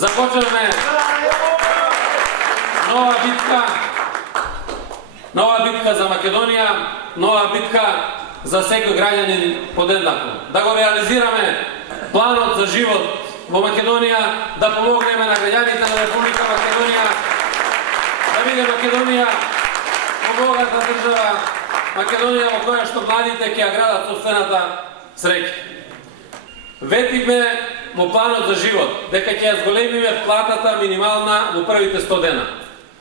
Започваме нова битка за Македонија, нова битка за секој граѓанин подеднако. Да го реализираме планот за живот во Македонија, да помогнеме на граѓаните на Република Македонија, да биде Македонија богата држава, Македонија во која што младите ќе ја градат сопствената среќа. Ветивме во планот за живот дека ќе ја зголемиме платата минимална во првите 100 дена.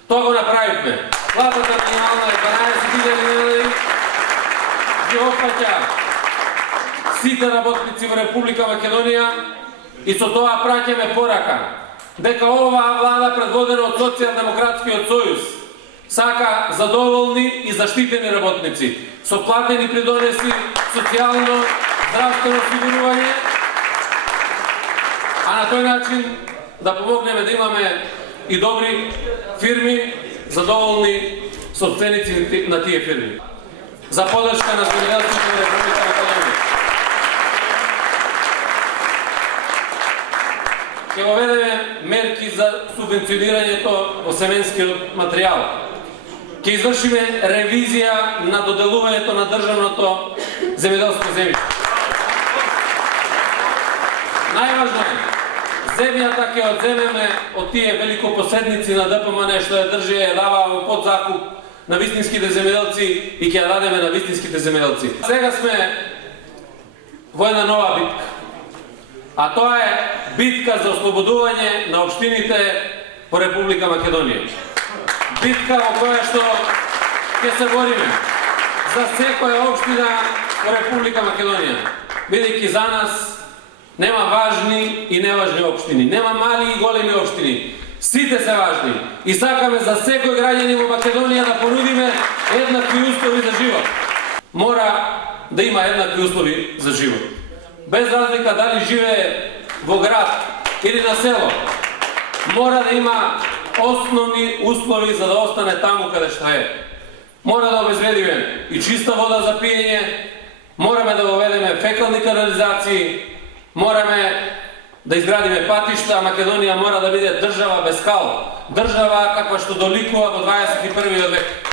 Тоа го направивме. Платата минимална е 12.000 dinari, ги опфаќа сите работници во Република Македонија и со тоа праќаме порака дека оваа влада предводена од Социјалдемократскиот сојуз сака задоволни и заштитени работници со платени придонеси, социјално, здравствено осигурување, а на тој начин да помогнеме да имаме и добри фирми, задоволни собственици на тие фирми. За подршка на земјоделците на Република Македонија. Ќе воведеме мерки за субвенционирањето во семенскиот материјал. Ќе извршиме ревизија на доделувањето на државното земјоделско земјиште. Најважно е, земјата ќе одземеме од тие великопоседници на ДПМН што ја држи ја дава во подзакуп на вистинските земјоделци и ќе ја дадеме на вистинските земјоделци. Сега сме во една нова битка, а тоа е битка за ослободување на општините во Република Македонија. Битка во која што ќе се бориме за секоја општина во Република Македонија, бидејќи за нас нема важни и неважни општини, нема мали и големи општини. Сите се важни и сакаме за секој граѓанин во Македонија да понудиме еднакви услови за живот. Мора да има еднакви услови за живот. Без разлика дали живее во град или на село, мора да има основни услови за да остане таму каде што е. Мора да обезбедиме и чиста вода за пиење, мораме да воведеме фекални канализации, мораме да изградиме патишта. Македонија мора да биде држава без кал, држава каква што доликува во 21. век.